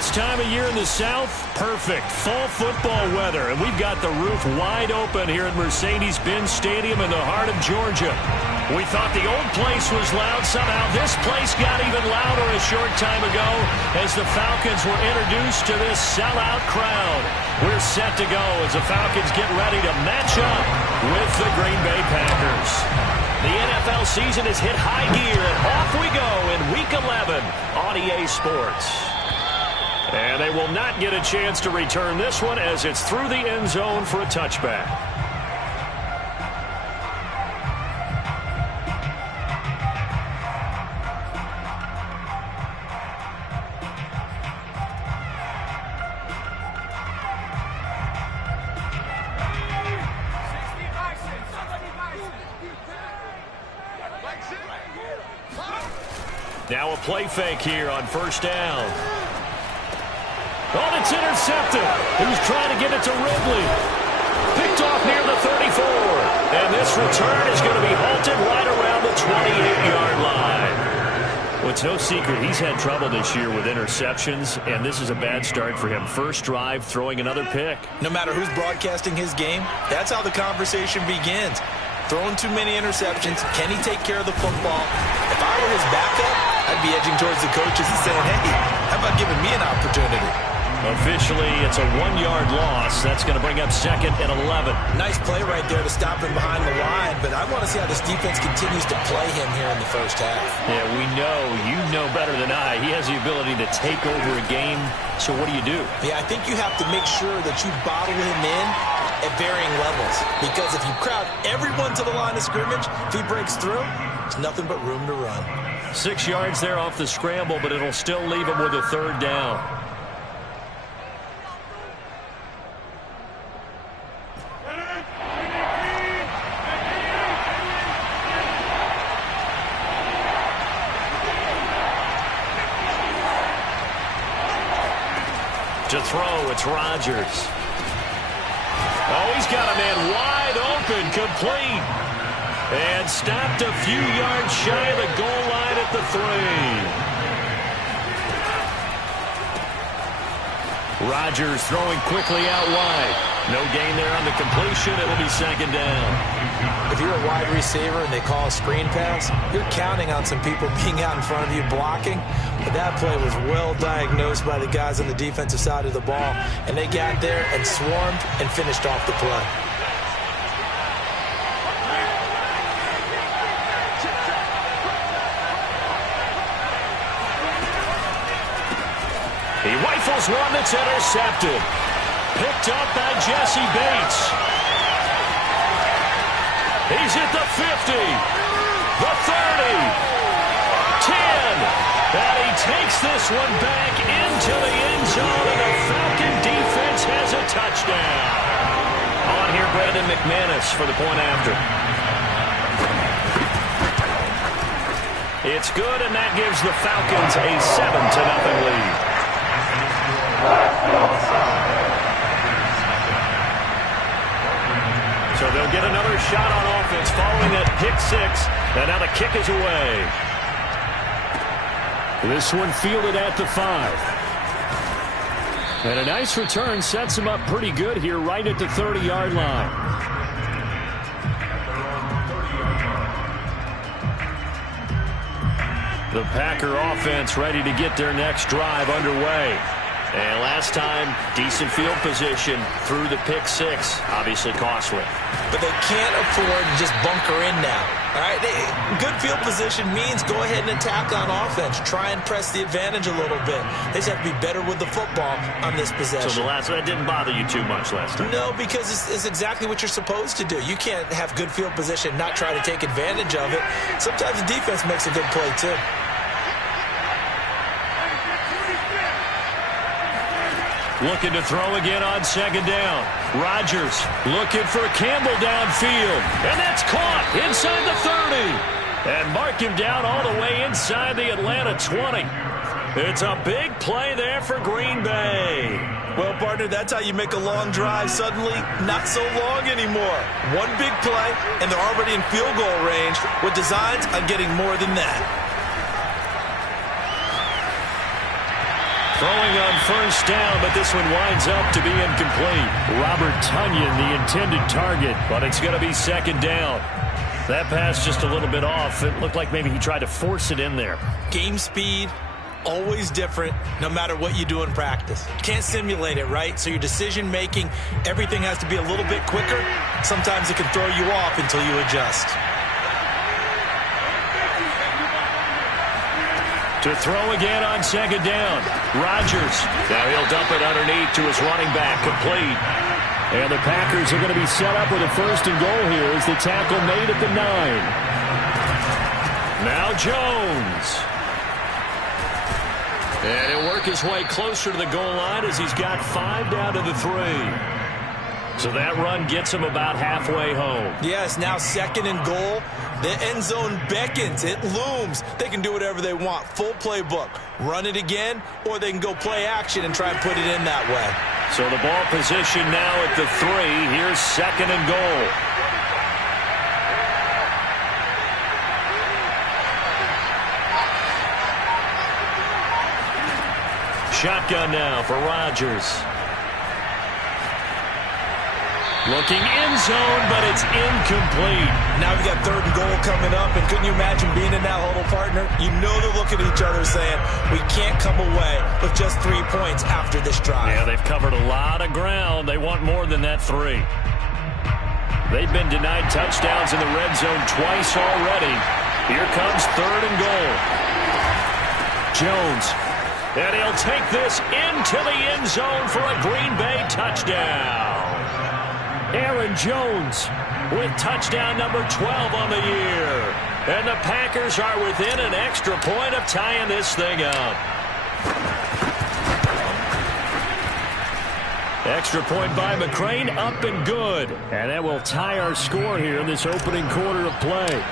This time of year in the South, perfect fall football weather. And we've got the roof wide open here at Mercedes-Benz Stadium in the heart of Georgia. We thought the old place was loud. Somehow this place got even louder a short time ago as the Falcons were introduced to this sellout crowd. We're set to go as the Falcons get ready to match up with the Green Bay Packers. The NFL season has hit high gear, and off we go in Week 11 on EA Sports. And they will not get a chance to return this one as it's through the end zone for a touchback. Now a play fake here on first down. Oh, it's intercepted. He was trying to get it to Ridley. Picked off near the 34. And this return is going to be halted right around the 28-yard line. Well, it's no secret he's had trouble this year with interceptions, and this is a bad start for him. First drive, throwing another pick. No matter who's broadcasting his game, that's how the conversation begins. Throwing too many interceptions. Can he take care of the football? If I were his backup, I'd be edging towards the coaches and saying, hey, how about giving me an opportunity? Officially, it's a 1-yard loss. That's going to bring up second and 11. Nice play right there to stop him behind the line, but I want to see how this defense continues to play him here in the first half. Yeah, we know. You know better than I. He has the ability to take over a game. So what do? Yeah, I think you have to make sure that you bottle him in at varying levels, because if you crowd everyone to the line of scrimmage, if he breaks through, there's nothing but room to run. 6 yards there off the scramble, but it'll still leave him with a third down. To throw, it's Rodgers. Oh, he's got a man wide open, complete. And stopped a few yards shy of the goal line at the 3. Rodgers throwing quickly out wide. No gain there on the completion. It'll be second down. If you're a wide receiver and they call a screen pass, you're counting on some people being out in front of you blocking. But that play was well diagnosed by the guys on the defensive side of the ball. And they got there and swarmed and finished off the play. He rifles one that's intercepted. Picked up by Jesse Bates. He's at the 50, the 30, 10. And he takes this one back into the end zone, and the Falcon defense has a touchdown. On here, Brandon McManus for the point after. It's good, and that gives the Falcons a 7-0 lead. So they'll get another shot on offense following that pick six, and now the kick is away. This one fielded at the 5. And a nice return sets him up pretty good here right at the 30-yard line. The Packer offense ready to get their next drive underway. And last time, decent field position through the pick six. Obviously costly. But they can't afford to just bunker in now. All right, good field position means go ahead and attack on offense. Try and press the advantage a little bit. They just have to be better with the football on this possession. So that didn't bother you too much last time? No, because it's exactly what you're supposed to do. You can't have good field position, not try to take advantage of it. Sometimes the defense makes a good play, too. Looking to throw again on second down. Rodgers looking for Campbell downfield. And that's caught inside the 30. And mark him down all the way inside the Atlanta 20. It's a big play there for Green Bay. Well, partner, that's how you make a long drive suddenly not so long anymore. One big play, and they're already in field goal range with designs on getting more than that. Throwing on first down, but this one winds up to be incomplete. Robert Tonyan, the intended target, but it's going to be second down. That pass just a little bit off. It looked like maybe he tried to force it in there. Game speed, always different, no matter what you do in practice. You can't simulate it, right? So your decision-making, everything has to be a little bit quicker. Sometimes it can throw you off until you adjust. To throw again on second down. Rodgers. Now he'll dump it underneath to his running back. Complete. And the Packers are going to be set up with a first and goal here as the tackle made at the 9. Now Jones. And he'll work his way closer to the goal line as he's got 5 down to the 3. So that run gets him about halfway home. Yes, now second and goal. The end zone beckons. It looms. They can do whatever they want. Full playbook. Run it again, or they can go play action and try and put it in that way. So the ball position now at the 3. Here's second and goal. Shotgun now for Rodgers. Looking end zone, but it's incomplete. Now we got third and goal coming up, and couldn't you imagine being in that huddle, partner? You know they're looking at each other saying, we can't come away with just 3 points after this drive. Yeah, they've covered a lot of ground. They want more than that 3. They've been denied touchdowns in the red zone twice already. Here comes third and goal. Jones. And he'll take this into the end zone for a Green Bay touchdown. Aaron Jones with touchdown number 12 on the year. And the Packers are within an extra point of tying this thing up. Extra point by McCrane, up and good. And that will tie our score here in this opening quarter of play.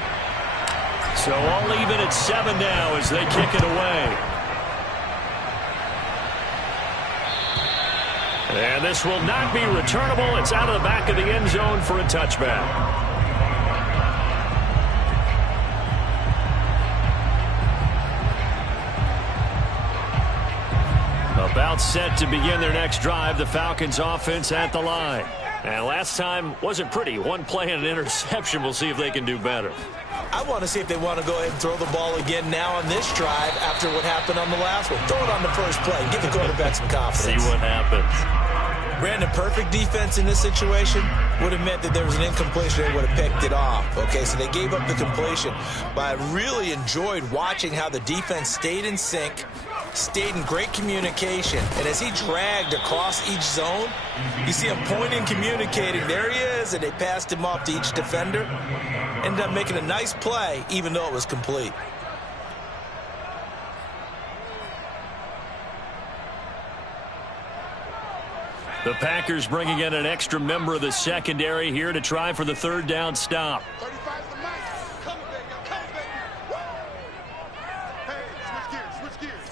So all even at 7 now as they kick it away. And this will not be returnable. It's out of the back of the end zone for a touchback. About set to begin their next drive. The Falcons offense at the line. And last time wasn't pretty. One play and an interception. We'll see if they can do better. I want to see if they want to go ahead and throw the ball again now on this drive after what happened on the last one. Throw it on the first play. Give the quarterback some confidence. See what happens. Brandon, perfect defense in this situation would have meant that there was an incompletion. They would have picked it off. Okay, so they gave up the completion. But I really enjoyed watching how the defense stayed in sync, stayed in great communication. And as he dragged across each zone, you see him pointing, communicating. There he is, and they passed him off to each defender. Ended up making a nice play, even though it was complete. The Packers bringing in an extra member of the secondary here to try for the third down stop. 35's the mic. Come, baby. Come, baby. Woo! Hey, switch gears.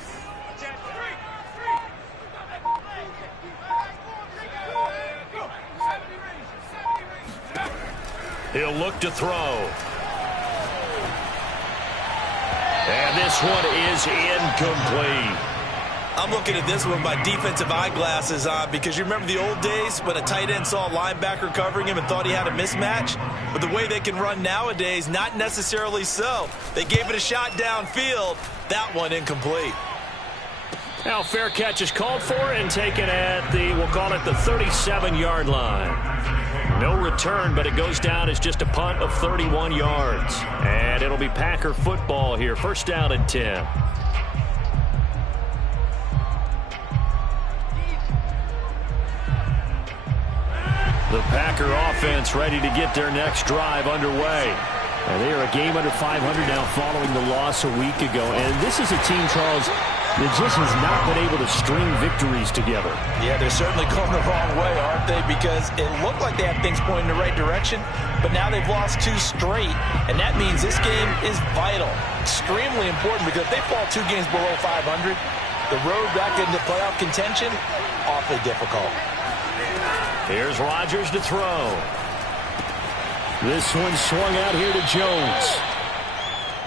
He'll look to throw. And this one is incomplete. I'm looking at this with my defensive eyeglasses on because you remember the old days when a tight end saw a linebacker covering him and thought he had a mismatch? But the way they can run nowadays, not necessarily so. They gave it a shot downfield. That one incomplete. Now fair catch is called for and taken at the, we'll call it the 37-yard line. No return, but it goes down as just a punt of 31 yards. And it'll be Packer football here. First down and 10. The Packer offense ready to get their next drive underway. And they are a game under 500 now following the loss a week ago. And this is a team, Charles, that just has not been able to string victories together. Yeah, they're certainly going the wrong way, aren't they? Because it looked like they had things pointing in the right direction, but now they've lost 2 straight. And that means this game is vital, extremely important, because if they fall 2 games below 500, the road back into playoff contention, awfully difficult. Here's Rodgers to throw. This one swung out here to Jones.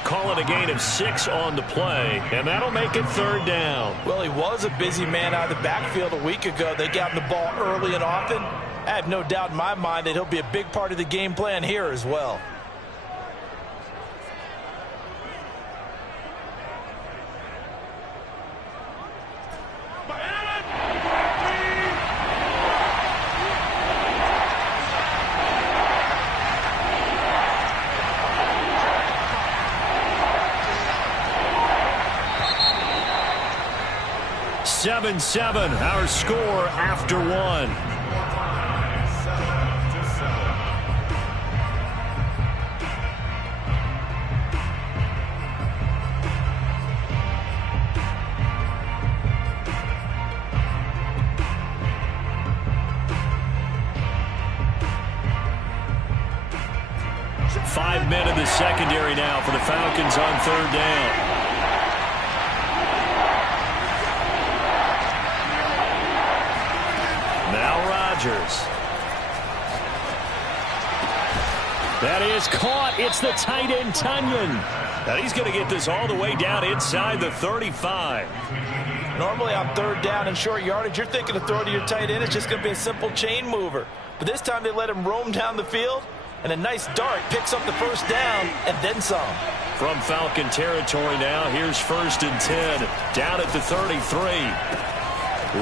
Call it a gain of 6 on the play, and that'll make it 3rd down. Well, he was a busy man out of the backfield a week ago. They got him the ball early and often. I have no doubt in my mind that he'll be a big part of the game plan here as well. Seven, our score after 1. Five men in the secondary now for the Falcons on 3rd down. That is caught. It's the tight end, Tonyan. And he's going to get this all the way down inside the 35. Normally on 3rd down and short yardage, you're thinking to throw to your tight end. It's just going to be a simple chain mover. But this time they let him roam down the field, and a nice dart picks up the 1st down and then some. From Falcon territory now, here's 1st and 10. Down at the 33.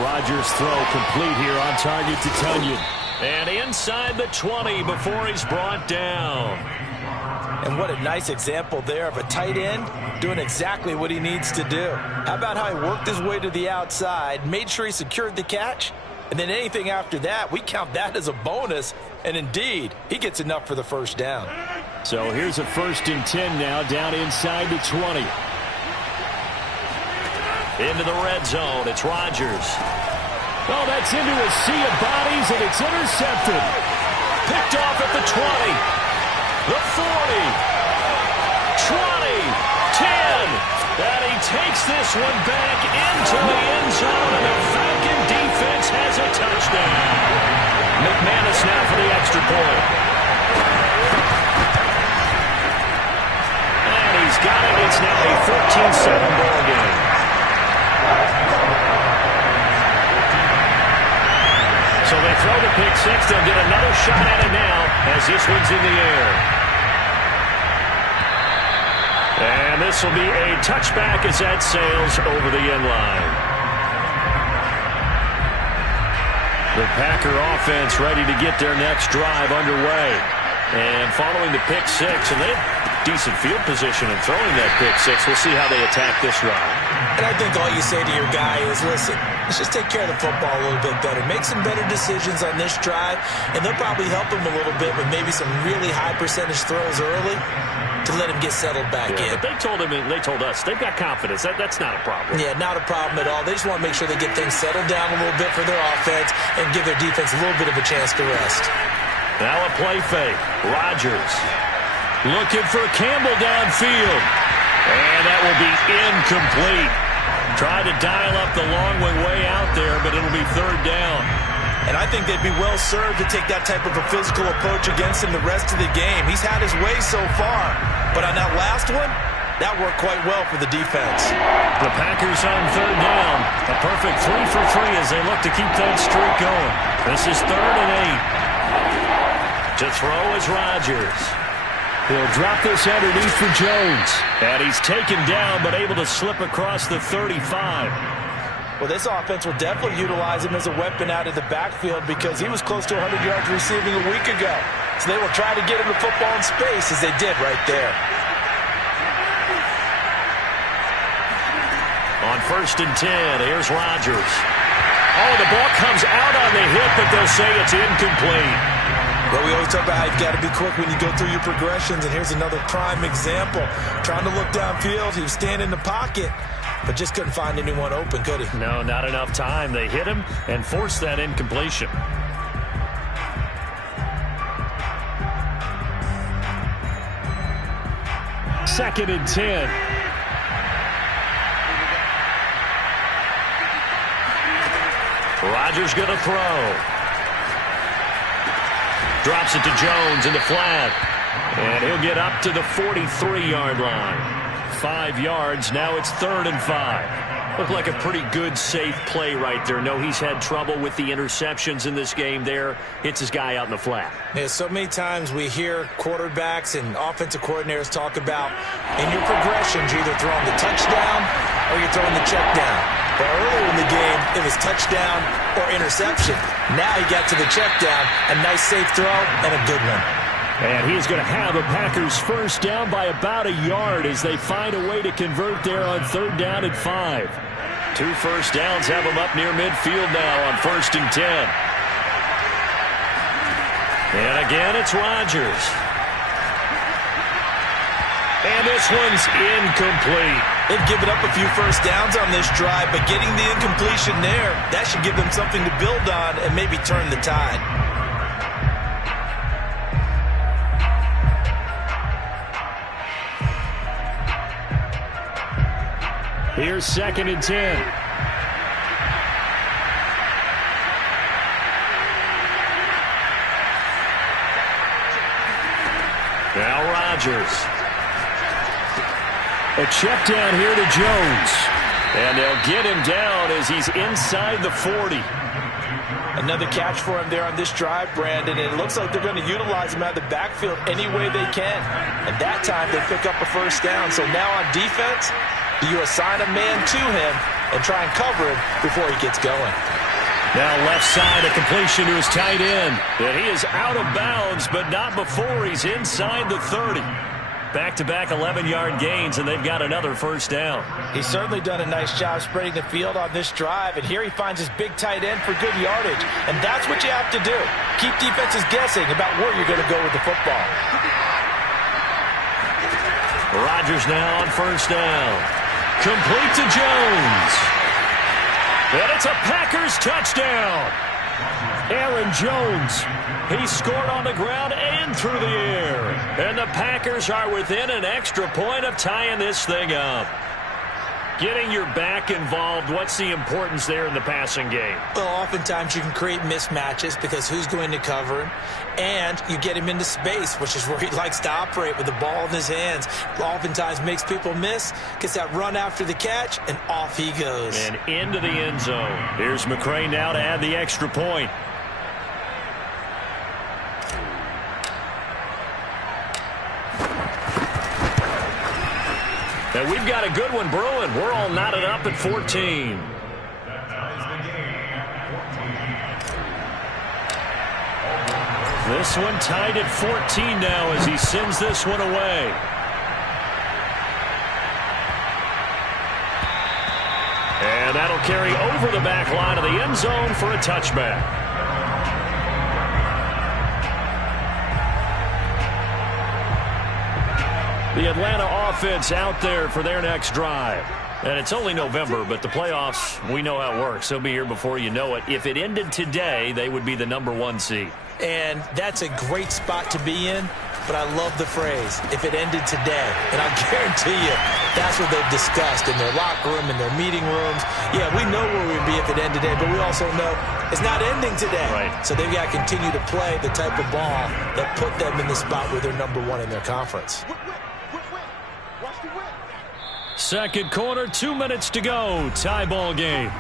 Rodgers' throw complete here on target to Tonyan. And inside the 20 before he's brought down. And what a nice example there of a tight end doing exactly what he needs to do. How about how he worked his way to the outside, made sure he secured the catch, and then anything after that, we count that as a bonus. And indeed, he gets enough for the 1st down. So here's a 1st and 10 now, down inside the 20. Into the red zone, it's Rodgers. Oh, that's into a sea of bodies, and it's intercepted. Picked off at the 20, the 40, 20, 10. And he takes this one back into the end zone, and the Falcon defense has a touchdown. McManus now for the extra point. And he's got it. It's now a 14-7 ball game. So they throw the pick 6. They'll get another shot at it now as this one's in the air. And this will be a touchback as that sails over the end line. The Packer offense ready to get their next drive underway. And following the pick 6, and they have decent field position in throwing that pick 6. We'll see how they attack this drive. And I think all you say to your guy is, listen, let's just take care of the football a little bit better. Make some better decisions on this drive, and they'll probably help him a little bit with maybe some really high percentage throws early to let him get settled back in. But they told us, they've got confidence. That's not a problem. Yeah, not a problem at all. They just want to make sure they get things settled down a little bit for their offense and give their defense a little bit of a chance to rest. Now a play fake. Rodgers looking for Campbell downfield. And that will be incomplete. Tried to dial up the long one way out there, but it'll be 3rd down. And I think they'd be well served to take that type of a physical approach against him the rest of the game. He's had his way so far, but on that last one, that worked quite well for the defense. The Packers on 3rd down. A perfect 3 for 3 as they look to keep that streak going. This is 3rd and 8. To throw is Rodgers. He'll drop this underneath for Jones. And he's taken down, but able to slip across the 35. Well, this offense will definitely utilize him as a weapon out of the backfield because he was close to 100 yards receiving a week ago. So they will try to get him the football in space as they did right there. On 1st and 10, here's Rodgers. Oh, the ball comes out on the hip, but they'll say it's incomplete. Well, we always talk about how you've got to be quick when you go through your progressions, and here's another prime example. Trying to look downfield, he was standing in the pocket, but just couldn't find anyone open, could he? No, not enough time. They hit him and forced that incompletion. Second and 10. Rodgers going to throw. Drops it to Jones in the flat. And he'll get up to the 43-yard line. 5 yards. Now it's 3rd and 5. Looked like a pretty good, safe play right there. No, he's had trouble with the interceptions in this game there. Hits his guy out in the flat. Yeah, so many times we hear quarterbacks and offensive coordinators talk about in your progressions, you're either throwing the touchdown or you're throwing the check down. But earlier in the game, it was touchdown or interception. Now he got to the check down, a nice safe throw, and a good one. And he is going to have the Packers first down by about a yard as they find a way to convert there on 3rd down and 5. 2 first downs have them up near midfield now on 1st and 10. And again, it's Rodgers. And this one's incomplete. They've given up a few first downs on this drive, but getting the incompletion there, that should give them something to build on and maybe turn the tide. Here's 2nd and 10. Now Rodgers. A check down here to Jones. And they'll get him down as he's inside the 40. Another catch for him there on this drive, Brandon. And it looks like they're going to utilize him out of the backfield any way they can. And that time they pick up a first down. So now on defense, you assign a man to him and try and cover him before he gets going. Now left side, a completion to his tight end. And he is out of bounds, but not before he's inside the 30. Back-to-back 11-yard gains, and they've got another first down. He's certainly done a nice job spreading the field on this drive, and here he finds his big tight end for good yardage. And that's what you have to do. Keep defenses guessing about where you're going to go with the football. Rodgers now on first down. Complete to Jones. And it's a Packers touchdown. Aaron Jones. He scored on the ground and through the air. And the Packers are within an extra point of tying this thing up. Getting your back involved, what's the importance there in the passing game? Well, oftentimes you can create mismatches because who's going to cover him? And you get him into space, which is where he likes to operate with the ball in his hands. Oftentimes makes people miss, gets that run after the catch, and off he goes. And into the end zone. Here's McCray now to add the extra point. And we've got a good one brewing. We're all knotted up at 14. This one tied at 14 now as he sends this one away. And that'll carry over the back line of the end zone for a touchback. The Atlanta offense out there for their next drive. And it's only November, but the playoffs, we know how it works. They'll be here before you know it. If it ended today, they would be the #1 seed. And that's a great spot to be in, but I love the phrase, if it ended today. And I guarantee you, that's what they've discussed in their locker room, in their meeting rooms. Yeah, we know where we'd be if it ended today, but we also know it's not ending today. Right. So they've got to continue to play the type of ball that put them in the spot where they're #1 in their conference. Second quarter, 2 minutes to go. Tie ball game.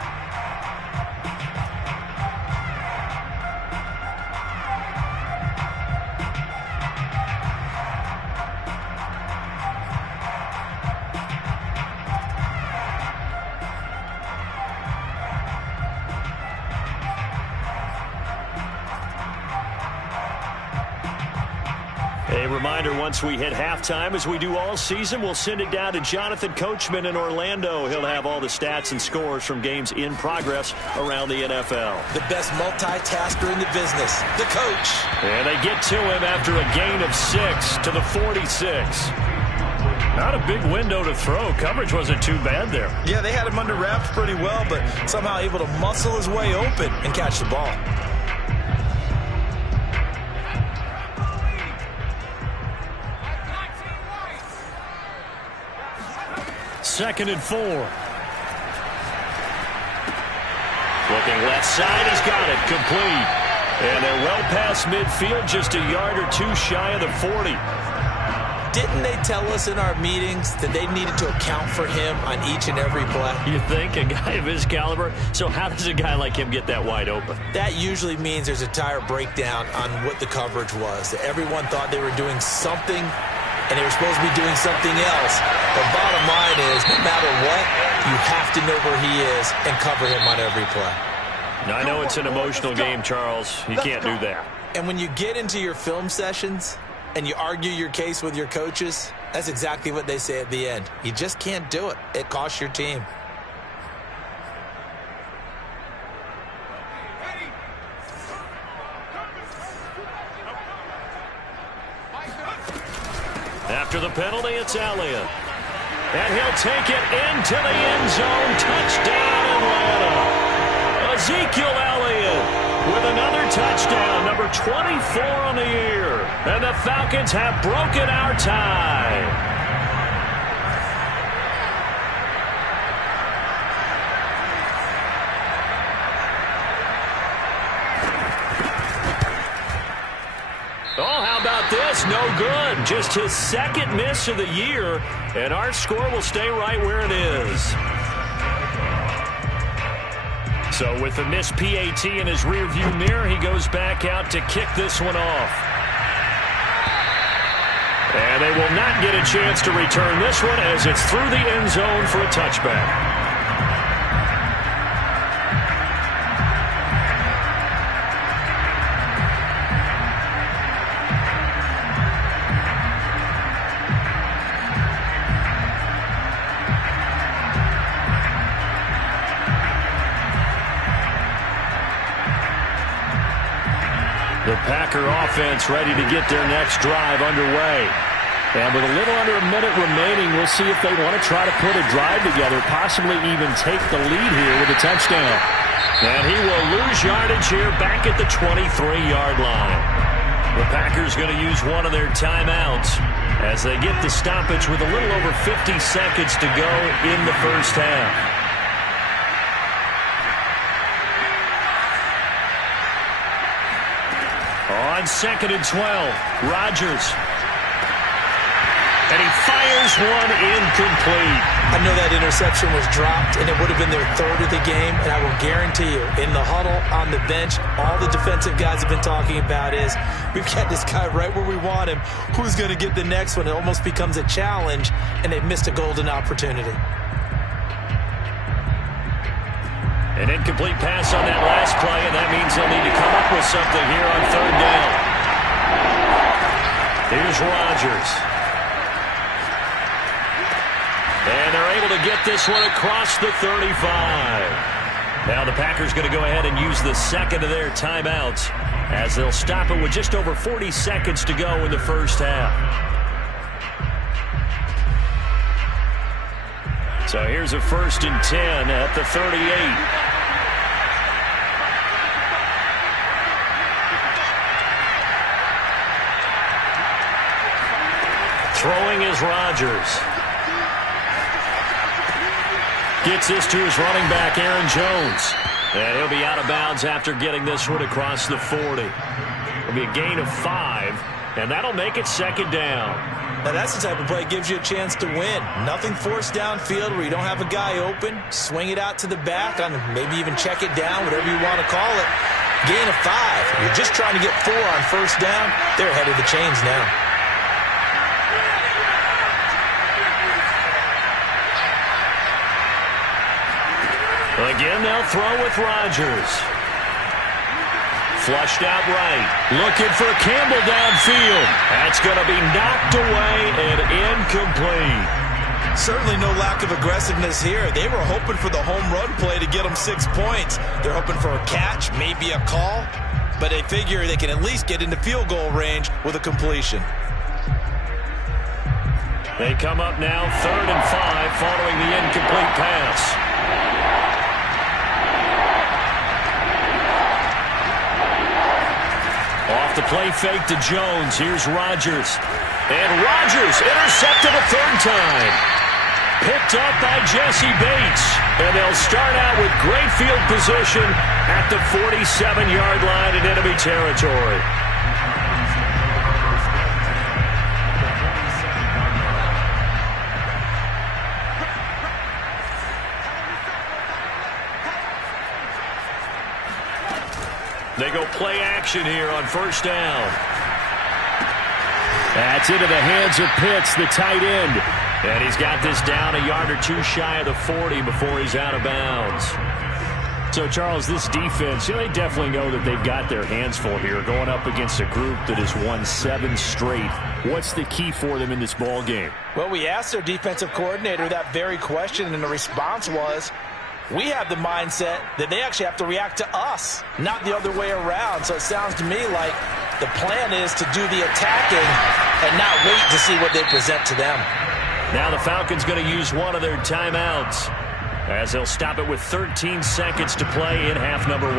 A reminder, once we hit halftime, as we do all season, we'll send it down to Jonathan Coachman in Orlando. He'll have all the stats and scores from games in progress around the NFL. The best multitasker in the business, the coach. And they get to him after a gain of 6 to the 46. Not a big window to throw. Coverage wasn't too bad there. Yeah, they had him under wraps pretty well, but somehow able to muscle his way open and catch the ball. Second and 4. Looking left side, he's got it complete. And they're well past midfield, just a yard or two shy of the 40. Didn't they tell us in our meetings that they needed to account for him on each and every play? You think? A guy of his caliber? So how does a guy like him get that wide open? That usually means there's a tire breakdown on what the coverage was. That everyone thought they were doing something, and they were supposed to be doing something else. The bottom line is, no matter what, you have to know where he is and cover him on every play. Now, I know it's an emotional game, Charles. You can't do that. And when you get into your film sessions and you argue your case with your coaches, that's exactly what they say at the end. You just can't do it. It costs your team. After the penalty, it's Elliott. And he'll take it into the end zone. Touchdown, Atlanta. Ezekiel Elliott with another touchdown, number 24 on the year. And the Falcons have broken our tie. Oh, how about this? No good. Just his second miss of the year, and our score will stay right where it is. So with the missed PAT in his rearview mirror, he goes back out to kick this one off. And they will not get a chance to return this one as it's through the end zone for a touchback. The Packer offense ready to get their next drive underway. And with a little under a minute remaining, we'll see if they want to try to put a drive together, possibly even take the lead here with a touchdown. And he will lose yardage here back at the 23-yard line. The Packers going to use one of their timeouts as they get the stoppage with a little over 50 seconds to go in the first half. On 2nd and 12, Rodgers. And he fires one incomplete. I know that interception was dropped, and it would have been their third of the game, and I will guarantee you, in the huddle, on the bench, all the defensive guys have been talking about is, we've got this guy right where we want him. Who's going to get the next one? It almost becomes a challenge, and they missed a golden opportunity. An incomplete pass on that last play, and that means they'll need to come up with something here on third down. Here's Rodgers. And they're able to get this one across the 35. Now the Packers going to go ahead and use the second of their timeouts as they'll stop it with just over 40 seconds to go in the first half. So here's a 1st and 10 at the 38. Throwing is Rodgers. Gets this to his running back, Aaron Jones. And he'll be out of bounds after getting this one across the 40. It'll be a gain of 5, and that'll make it 2nd down. Now that's the type of play that gives you a chance to win. Nothing forced downfield where you don't have a guy open. Swing it out to the back, on maybe even check it down, whatever you want to call it. Gain of 5. You're just trying to get 4 on first down. They're ahead of the chains now. Again, they'll throw with Rodgers. Flushed out right. Looking for Campbell downfield. That's going to be knocked away and incomplete. Certainly no lack of aggressiveness here. They were hoping for the home run play to get them 6 points. They're hoping for a catch, maybe a call, but they figure they can at least get into field goal range with a completion. They come up now 3rd and 5 following the incomplete pass. Off the play fake to Jones. Here's Rodgers. And Rodgers intercepted a 3rd time. Picked up by Jesse Bates. And they'll start out with great field position at the 47-yard line in enemy territory. They go play action here on first down. That's into the hands of Pitts, the tight end. And he's got this down a yard or two shy of the 40 before he's out of bounds. So, Charles, this defense, they definitely know that they've got their hands full here going up against a group that has won 7 straight. What's the key for them in this ball game? Well, we asked their defensive coordinator that very question, and the response was, we have the mindset that they actually have to react to us, not the other way around. So it sounds to me like the plan is to do the attacking and not wait to see what they present to them. Now the Falcons going to use one of their timeouts as they'll stop it with 13 seconds to play in half number 1.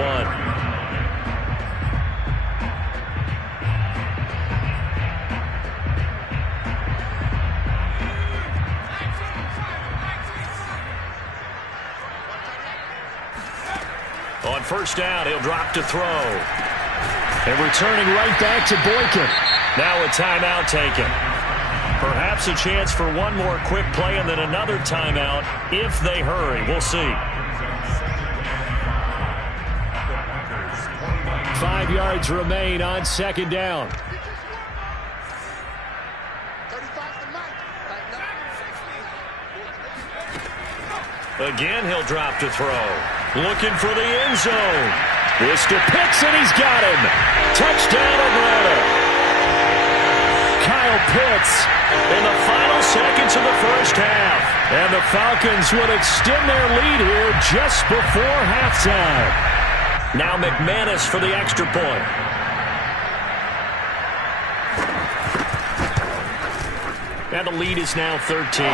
On first down, he'll drop to throw. And returning right back to Boykin. Now a timeout taken. Perhaps a chance for one more quick play and then another timeout if they hurry. We'll see. 5 yards remain on second down. Again, he'll drop to throw. Looking for the end zone. This to Pitts, and he's got him. Touchdown, Atlanta. Kyle Pitts in the final seconds of the first half. And the Falcons would extend their lead here just before halftime. Now McManus for the extra point. And the lead is now 13.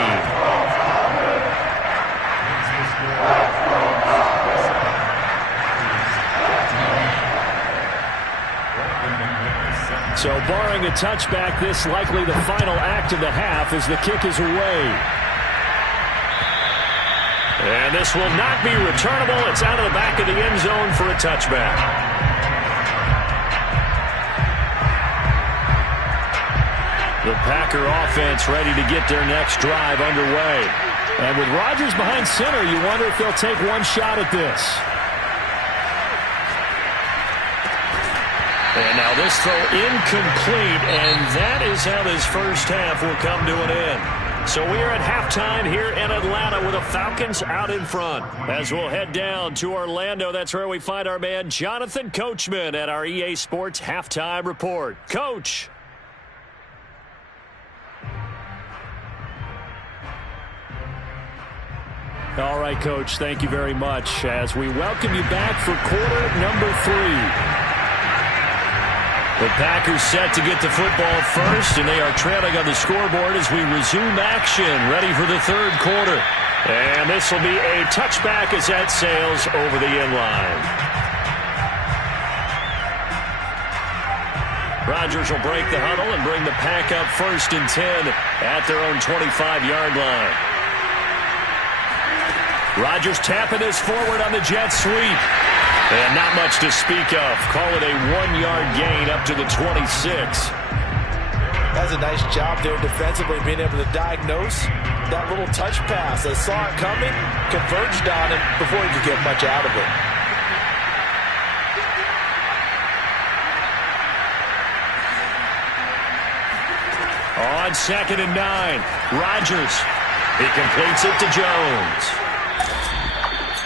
So barring a touchback, this likely the final act of the half as the kick is away. And this will not be returnable. It's out of the back of the end zone for a touchback. The Packer offense ready to get their next drive underway. And with Rodgers behind center, you wonder if they'll take one shot at this. And now this throw incomplete, and that is how this first half will come to an end. So we are at halftime here in Atlanta with the Falcons out in front. As we'll head down to Orlando, that's where we find our man Jonathan Coachman at our EA Sports Halftime Report. Coach. All right, Coach, thank you very much as we welcome you back for quarter number 3. The Packers set to get the football first, and they are trailing on the scoreboard as we resume action, ready for the third quarter. And this will be a touchback as that sails over the end line. Rodgers will break the huddle and bring the Pack up 1st and 10 at their own 25-yard line. Rodgers tapping this forward on the jet sweep. And not much to speak of. Call it a 1-yard gain up to the 26. That's a nice job there defensively, being able to diagnose that little touch pass. They saw it coming, converged on it before he could get much out of it. On 2nd and 9, Rodgers. He completes it to Jones.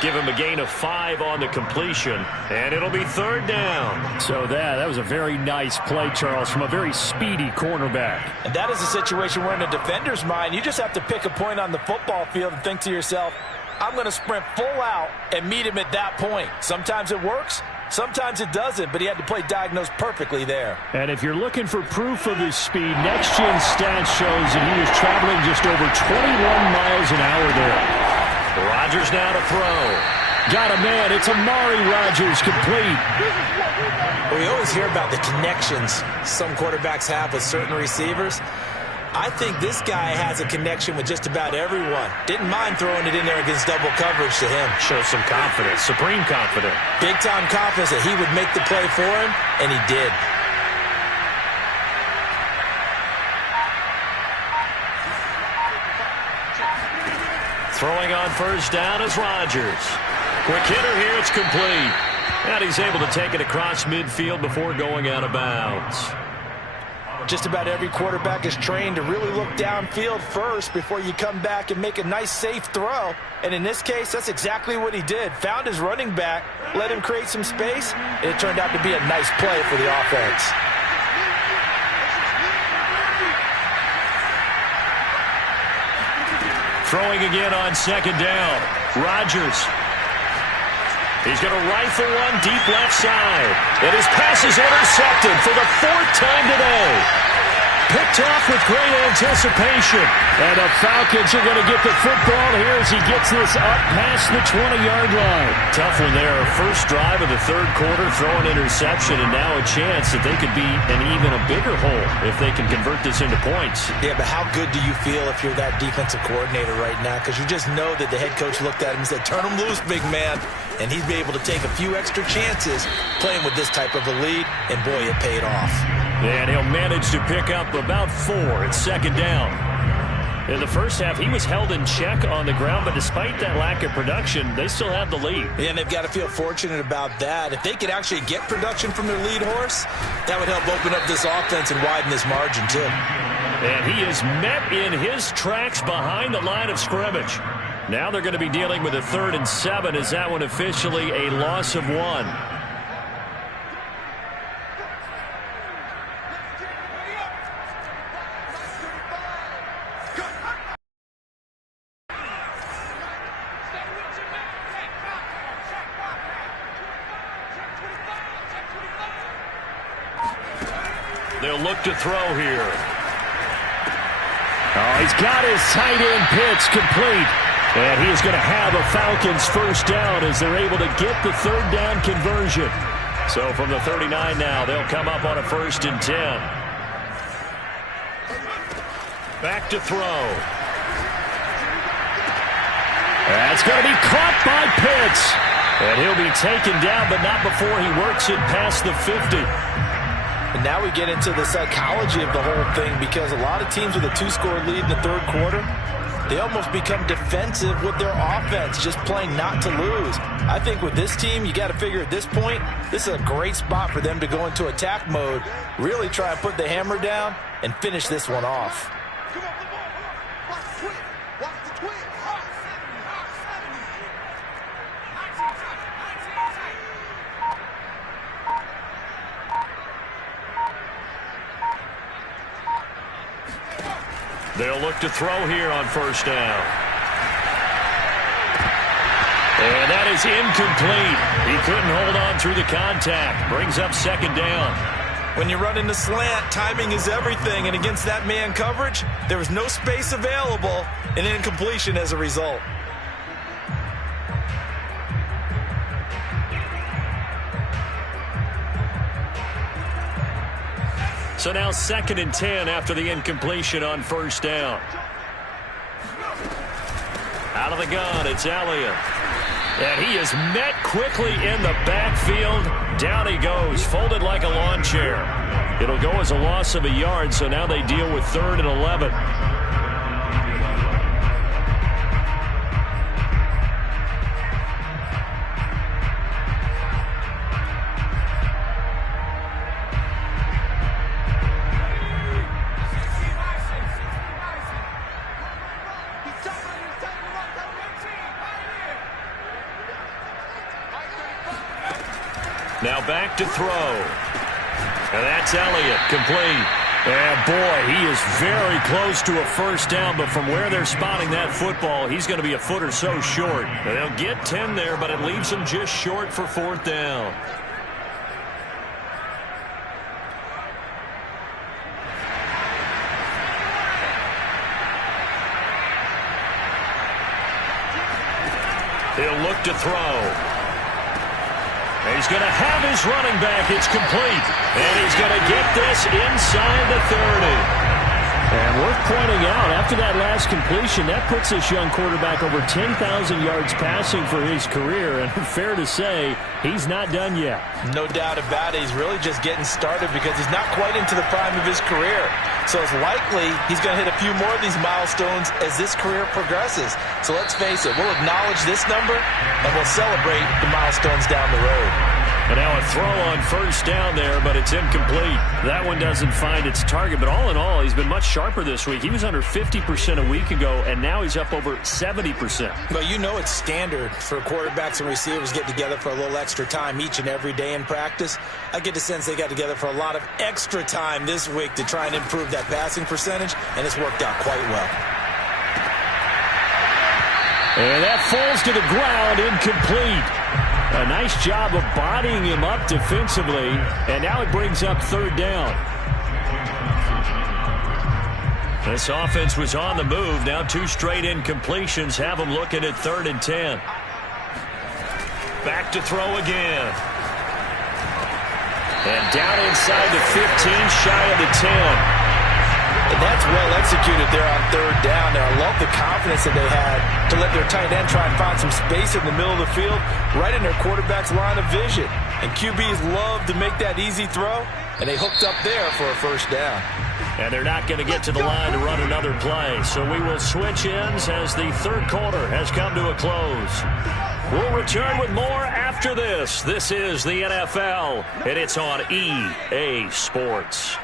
Give him a gain of 5 on the completion, and it'll be 3rd down. So that was a very nice play, Charles, from a very speedy cornerback. And that is a situation where in a defender's mind, you just have to pick a point on the football field and think to yourself, I'm going to sprint full out and meet him at that point. Sometimes it works, sometimes it doesn't, but he had to play diagnosed perfectly there. And if you're looking for proof of his speed, Next Gen Stats shows that he was traveling just over 21 miles an hour there. Rodgers now to throw. Got a man. It's Amari Rodgers, complete. We always hear about the connections some quarterbacks have with certain receivers. I think this guy has a connection with just about everyone. Didn't mind throwing it in there against double coverage to him. Shows some confidence, supreme confidence. Big-time confidence that he would make the play for him, and he did. Throwing on 1st down is Rodgers. Quick hitter here, it's complete. And he's able to take it across midfield before going out of bounds. Just about every quarterback is trained to really look downfield first before you come back and make a nice, safe throw. And in this case, that's exactly what he did. Found his running back, let him create some space, and it turned out to be a nice play for the offense. Throwing again on second down. Rodgers. He's going to rifle one deep left side. And his pass is intercepted for the 4th time today. Picked off with great anticipation. And the Falcons are going to get the football here as he gets this up past the 20-yard line. Tough one there. First drive of the 3rd quarter, throw an interception, and now a chance that they could be in even a bigger hole if they can convert this into points. Yeah, but how good do you feel if you're that defensive coordinator right now? Because you just know that the head coach looked at him and said, turn him loose, big man. And he'd be able to take a few extra chances playing with this type of a lead, and boy, it paid off. And he'll manage to pick up about 4 at second down. In the first half, he was held in check on the ground, but despite that lack of production, they still have the lead. Yeah, and they've got to feel fortunate about that. If they could actually get production from their lead horse, that would help open up this offense and widen this margin, too. And he is met in his tracks behind the line of scrimmage. Now they're going to be dealing with a 3rd and 7. Is that one officially a loss of 1? They'll look to throw here. Oh, he's got his tight end pitch complete. And he is going to have a Falcons first down as they're able to get the 3rd down conversion. So from the 39 now, they'll come up on a 1st and 10. Back to throw. That's going to be caught by Pitts. And he'll be taken down, but not before he works it past the 50. And now we get into the psychology of the whole thing, because a lot of teams with a 2-score lead in the 3rd quarter, they almost become defensive with their offense, just playing not to lose. I think with this team, you got to figure at this point, this is a great spot for them to go into attack mode, really try and put the hammer down and finish this one off. Come on, come on. Watch the twin. Watch the twin. They'll look to throw here on first down. And that is incomplete. He couldn't hold on through the contact. Brings up second down. When you run in the slant, timing is everything. And against that man coverage, there was no space available, and incompletion as a result. So now 2nd and 10 after the incompletion on first down. Out of the gun, it's Elliott. And he is met quickly in the backfield. Down he goes, folded like a lawn chair. It'll go as a loss of a yard, so now they deal with 3rd and 11. Now back to throw. And that's Elliott, complete. And boy, he is very close to a first down, but from where they're spotting that football, he's going to be a foot or so short. And they'll get 10 there, but it leaves him just short for 4th down. He'll look to throw. He's going to have his running back. It's complete. And he's going to get this inside the 30. And worth pointing out, after that last completion, that puts this young quarterback over 10,000 yards passing for his career. And fair to say, he's not done yet. No doubt about it. He's really just getting started because he's not quite into the prime of his career. So it's likely he's going to hit a few more of these milestones as this career progresses. So let's face it, we'll acknowledge this number and we'll celebrate the milestones down the road. And now a throw on first down there, but it's incomplete. That one doesn't find its target, but all in all, he's been much sharper this week. He was under 50% a week ago, and now he's up over 70%. Well, you know it's standard for quarterbacks and receivers get together for a little extra time each and every day in practice. I get the sense they got together for a lot of extra time this week to try and improve that passing percentage, and it's worked out quite well. And that falls to the ground, incomplete. A nice job of bodying him up defensively, and now it brings up third down. This offense was on the move. Now 2 straight incompletions have them looking at 3rd and 10. Back to throw again. And down inside the 15, shy of the 10. And that's well executed there on 3rd down. Now, I love the confidence that they had to let their tight end try and find some space in the middle of the field, right in their quarterback's line of vision. And QBs love to make that easy throw, and they hooked up there for a first down. And they're not going to get to the line to run another play. So we will switch ends as the 3rd quarter has come to a close. We'll return with more after this. This is the NFL, and it's on EA Sports.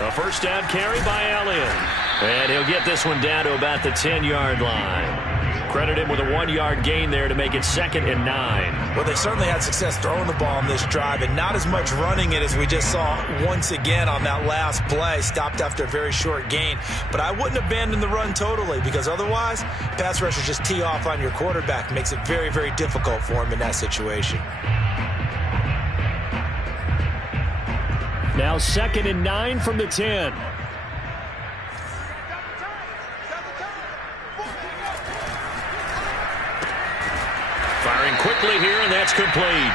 A first down carry by Elliott. And he'll get this one down to about the 10-yard line. Credit him with a 1-yard gain there to make it 2nd and 9. Well, they certainly had success throwing the ball on this drive, and not as much running it as we just saw once again on that last play. Stopped after a very short gain. But I wouldn't abandon the run totally, because otherwise, pass rushers just tee off on your quarterback. Makes it very, very difficult for him in that situation. Now 2nd and 9 from the 10. Firing quickly here, and that's complete.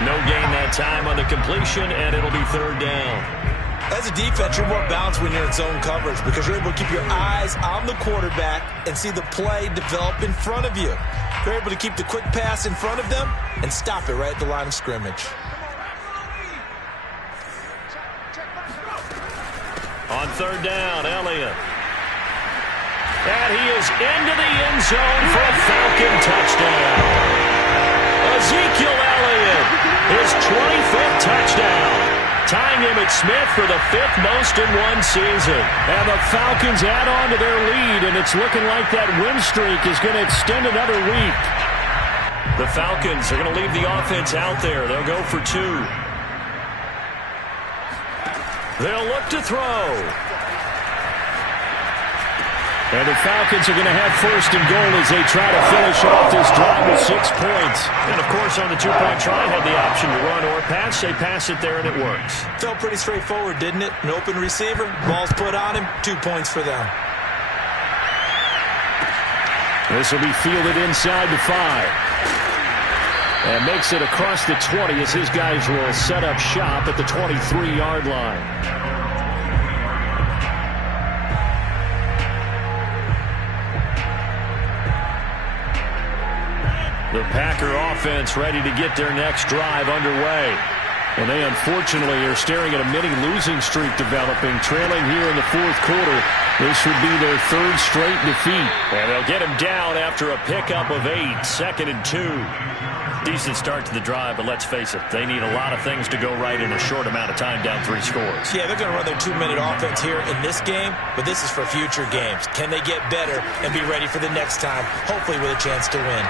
No gain that time on the completion, and it'll be 3rd down. As a defense, you're more balanced when you're in zone coverage because you're able to keep your eyes on the quarterback and see the play develop in front of you. You're able to keep the quick pass in front of them and stop it right at the line of scrimmage. On 3rd down, Elliott. And he is into the end zone for a Falcon touchdown. Ezekiel Elliott, his 25th touchdown, tying him at Smith for the 5th most in one season. And the Falcons add on to their lead, and it's looking like that win streak is going to extend another week. The Falcons are going to leave the offense out there. They'll go for 2. They'll look to throw. And the Falcons are going to have 1st and goal as they try to finish off this drive with 6 points. And, of course, on the 2-point try, had the option to run or pass. They pass it there, and it works. Felt pretty straightforward, didn't it? An open receiver, ball's put on him, 2 points for them. This will be fielded inside the 5. And makes it across the 20 as his guys will set up shop at the 23-yard line. The Packer offense ready to get their next drive underway. And they unfortunately are staring at a mini losing streak developing, trailing here in the 4th quarter. This would be their 3rd straight defeat. And they'll get him down after a pickup of 8, 2nd and 2. Decent start to the drive, but let's face it, they need a lot of things to go right in a short amount of time down 3 scores. Yeah, they're going to run their 2-minute offense here in this game, but this is for future games. Can they get better and be ready for the next time, hopefully with a chance to win?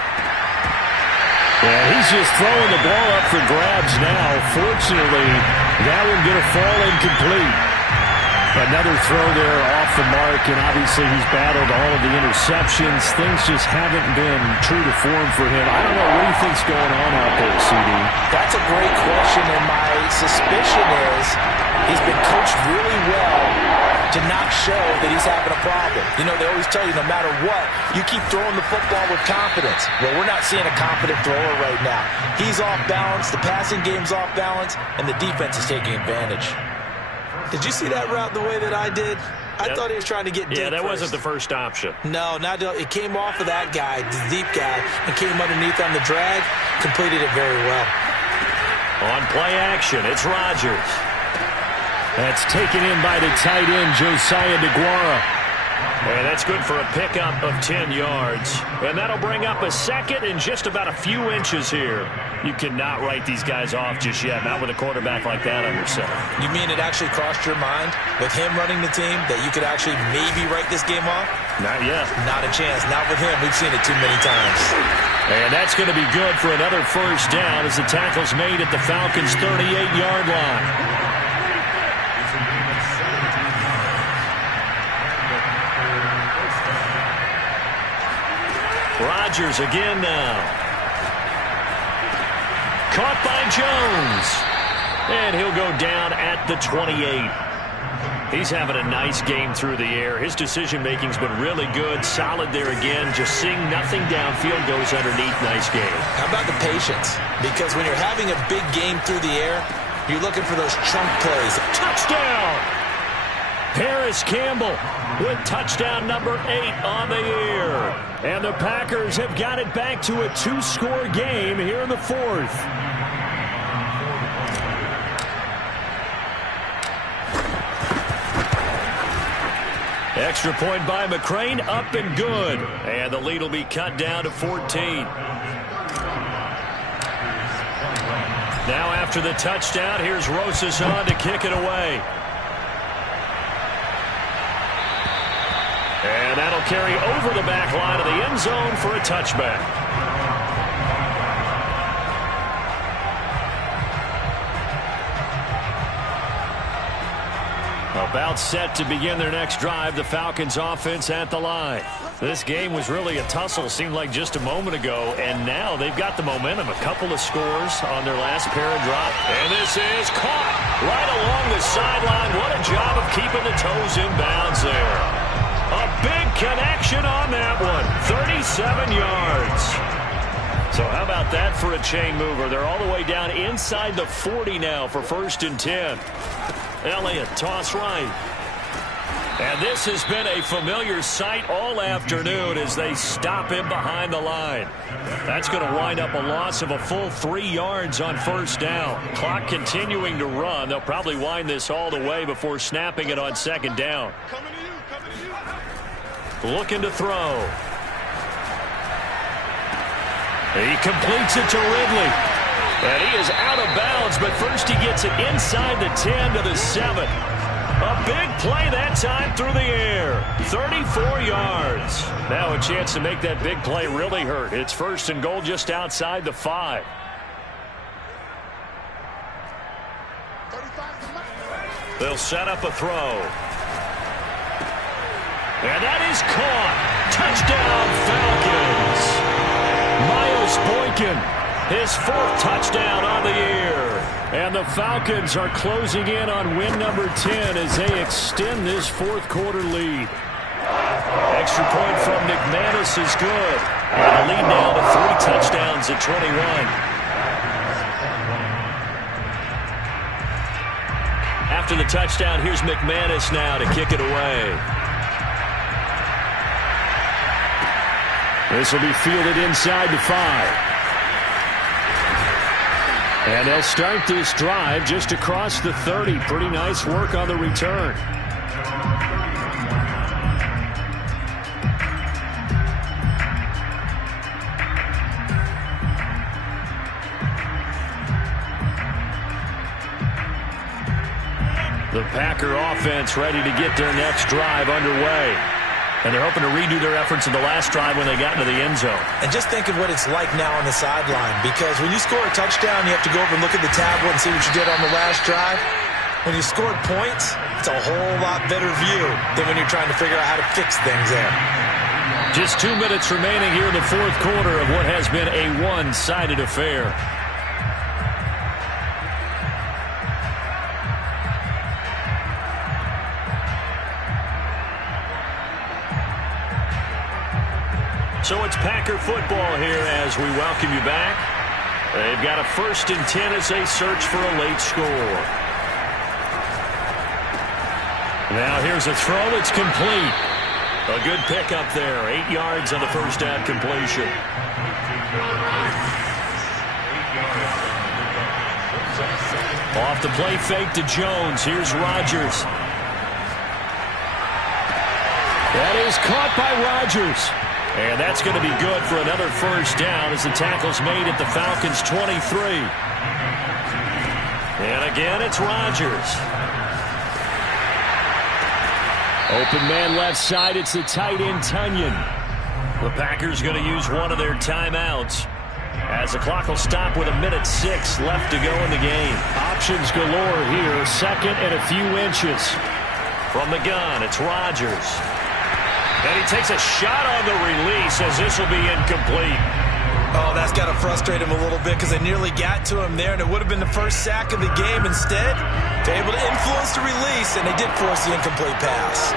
Yeah, he's just throwing the ball up for grabs now. Fortunately, that one going to fall incomplete. Another throw there off the mark, and obviously he's battled all of the interceptions. Things just haven't been true to form for him. I don't know, what do you think's going on out there, CD? That's a great question, and my suspicion is he's been coached really well to not show that he's having a problem. You know, they always tell you no matter what, you keep throwing the football with confidence. Well, we're not seeing a confident thrower right now. He's off balance, the passing game's off balance, and the defense is taking advantage. Did you see that route the way that I did? I thought he was trying to get deep. Yeah, that first. wasn't the first option. No, it came off of that guy, the deep guy, and came underneath on the drag. Completed it very well. On play action, it's Rodgers. That's taken in by the tight end, Josiah DeGuara. And that's good for a pickup of 10 yards. And that'll bring up a second and just about a few inches here. You cannot write these guys off just yet, not with a quarterback like that under center. You mean it actually crossed your mind with him running the team that you could actually maybe write this game off? Not yet. Not a chance. Not with him. We've seen it too many times. And that's going to be good for another first down as the tackle's made at the Falcons' 38-yard line. Rodgers again now. Caught by Jones. And he'll go down at the 28. He's having a nice game through the air. His decision-making's been really good. Solid there again. Just seeing nothing downfield goes underneath. Nice game. How about the patience? Because when you're having a big game through the air, you're looking for those chunk plays. Touchdown! Paris Campbell with touchdown number 8 on the year. And the Packers have got it back to a 2-score game here in the fourth. Extra point by McCrane, up and good. And the lead will be cut down to 14. Now after the touchdown, here's Rosas on to kick it away. And that'll carry over the back line of the end zone for a touchback. About set to begin their next drive, the Falcons offense at the line. This game was really a tussle, seemed like just a moment ago, and now they've got the momentum. A couple of scores on their last pair of drops. And this is caught right along the sideline. What a job of keeping the toes in bounds there. A big connection on that one. 37 yards. So how about that for a chain mover? They're all the way down inside the 40 now for 1st and 10. Elliott, toss right. And this has been a familiar sight all afternoon as they stop him behind the line. That's going to wind up a loss of a full 3 yards on 1st down. Clock continuing to run. They'll probably wind this all the way before snapping it on 2nd down. Looking to throw. He completes it to Ridley. And he is out of bounds, but first he gets it inside the 10 to the 7. A big play that time through the air. 34 yards. Now a chance to make that big play really hurt. It's 1st and goal just outside the 5. They'll set up a throw. And that is caught. Touchdown, Falcons. Miles Boykin, his 4th touchdown on the year. And the Falcons are closing in on win number 10 as they extend this 4th quarter lead. Extra point from McManus is good. And the lead now to 3 touchdowns at 21. After the touchdown, here's McManus now to kick it away. This will be fielded inside the 5. And they'll start this drive just across the 30. Pretty nice work on the return. The Packer offense ready to get their next drive underway. And they're hoping to redo their efforts in the last drive when they got into the end zone. And just think of what it's like now on the sideline. Because when you score a touchdown, you have to go over and look at the tablet and see what you did on the last drive. When you scored points, it's a whole lot better view than when you're trying to figure out how to fix things there. Just 2 minutes remaining here in the 4th quarter of what has been a one-sided affair. So it's Packer football here as we welcome you back. They've got a 1st and 10 as they search for a late score. Now here's a throw that's complete. A good pickup there. 8 yards on the 1st down completion. Off the play fake to Jones. Here's Rodgers. That is caught by Rodgers. And that's going to be good for another first down as the tackle's made at the Falcons' 23. And again, it's Rodgers. Open man left side, it's the tight end, Tunyon. The Packers going to use one of their timeouts as the clock will stop with 1:06 left to go in the game. Options galore here, second and a few inches. From the gun, it's Rodgers. And he takes a shot on the release as this will be incomplete. Oh, that's got to frustrate him a little bit because they nearly got to him there, and it would have been the first sack of the game. Instead, they're able to influence the release, and they did force the incomplete pass.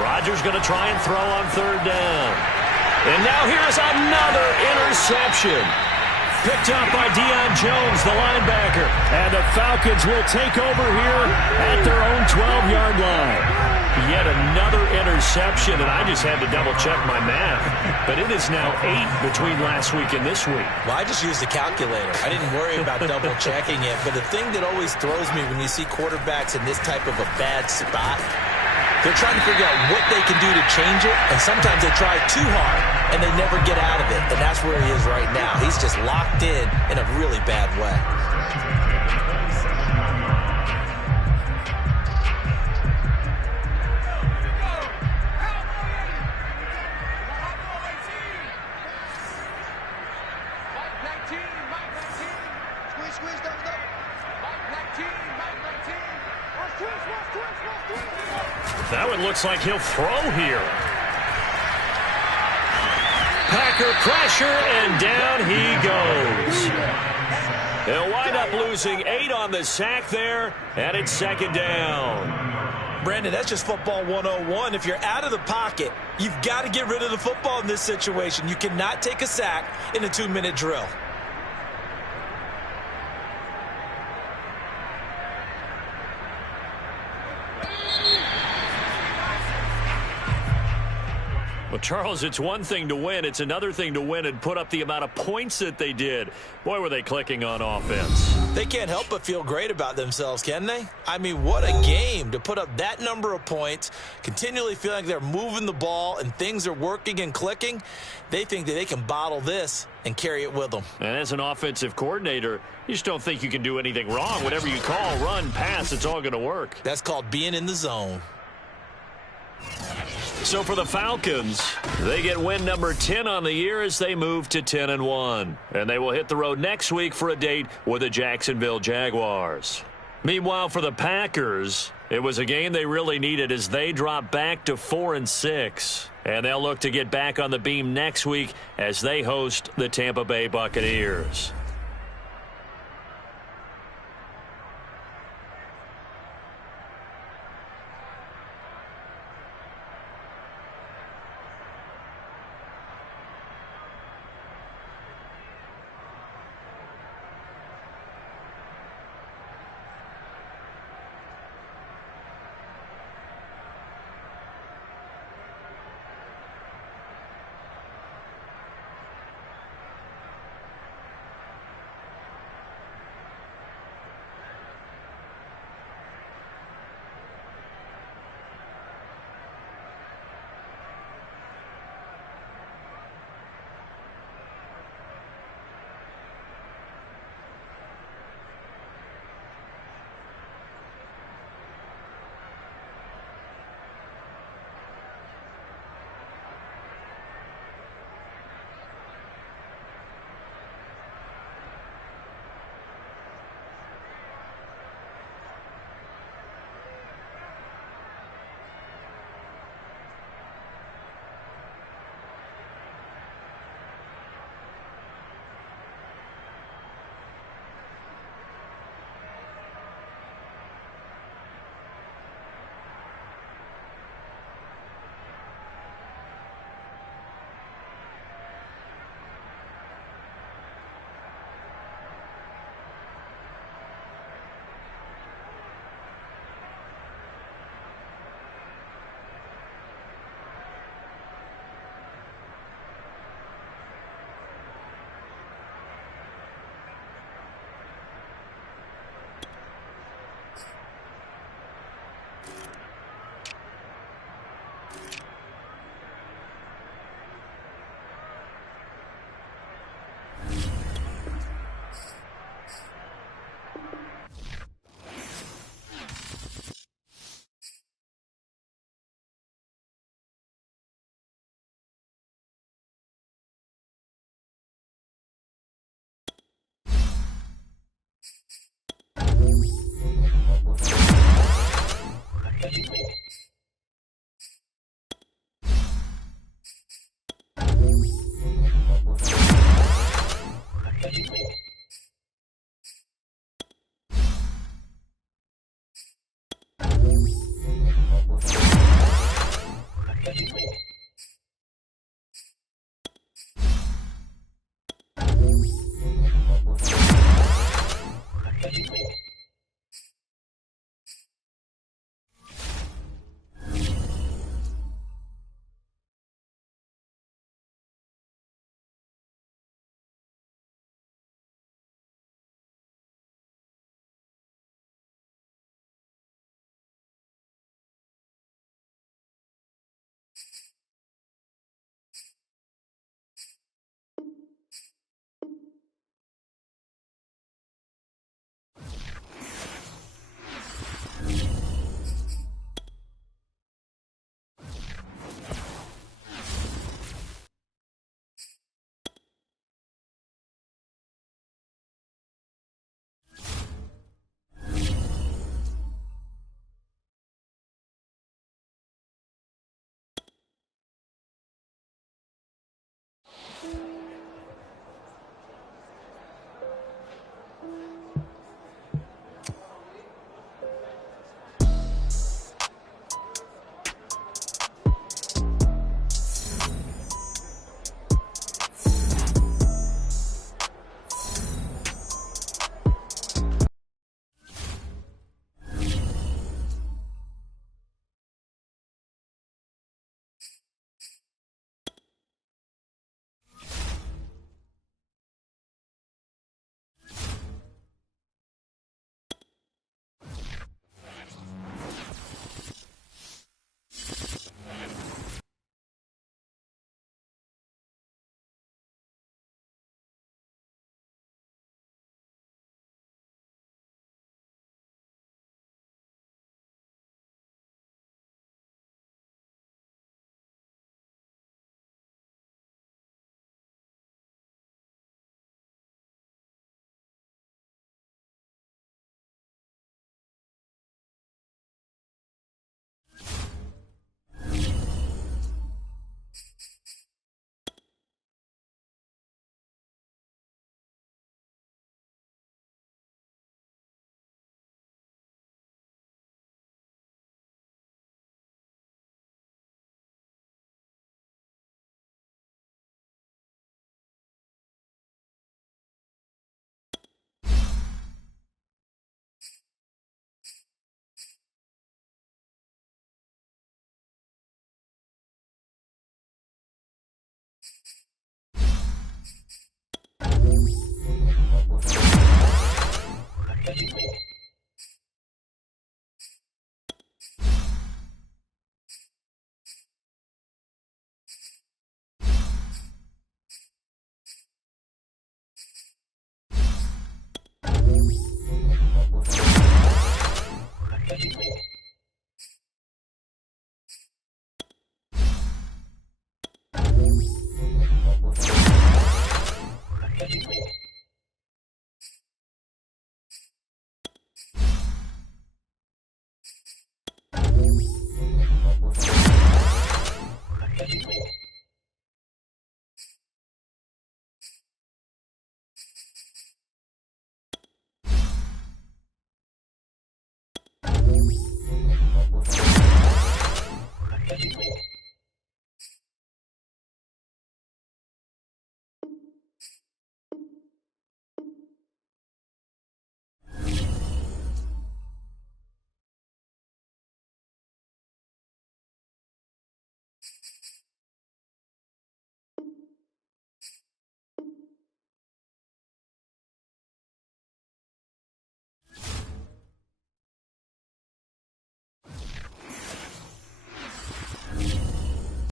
Rodgers going to try and throw on third down. And now here's another interception. Picked up by Deion Jones, the linebacker. And the Falcons will take over here at their own 12-yard line. Yet another interception, and I just had to double-check my math. But it is now 8 between last week and this week. Well, I just used a calculator. I didn't worry about double-checking it. But the thing that always throws me when you see quarterbacks in this type of a bad spot, they're trying to figure out what they can do to change it, and sometimes they try too hard, and they never get out of it, and that's where he is right now. He's just locked in a really bad way. Now it looks like he'll throw here. Packer pressure, and down he goes. They'll wind up losing 8 on the sack there, and it's second down. Brandon, that's just football 101. If you're out of the pocket, you've got to get rid of the football in this situation. You cannot take a sack in a 2-minute drill. Well, Charles, it's one thing to win. It's another thing to win and put up the amount of points that they did. Boy, were they clicking on offense. They can't help but feel great about themselves, can they? I mean, what a game to put up that number of points, continually feeling like they're moving the ball and things are working and clicking. They think that they can bottle this and carry it with them. And as an offensive coordinator, you just don't think you can do anything wrong. Whatever you call, run, pass, it's all going to work. That's called being in the zone. So for the Falcons, they get win number 10 on the year as they move to 10-1. And they will hit the road next week for a date with the Jacksonville Jaguars. Meanwhile, for the Packers, it was a game they really needed as they drop back to 4-6. And they'll look to get back on the beam next week as they host the Tampa Bay Buccaneers.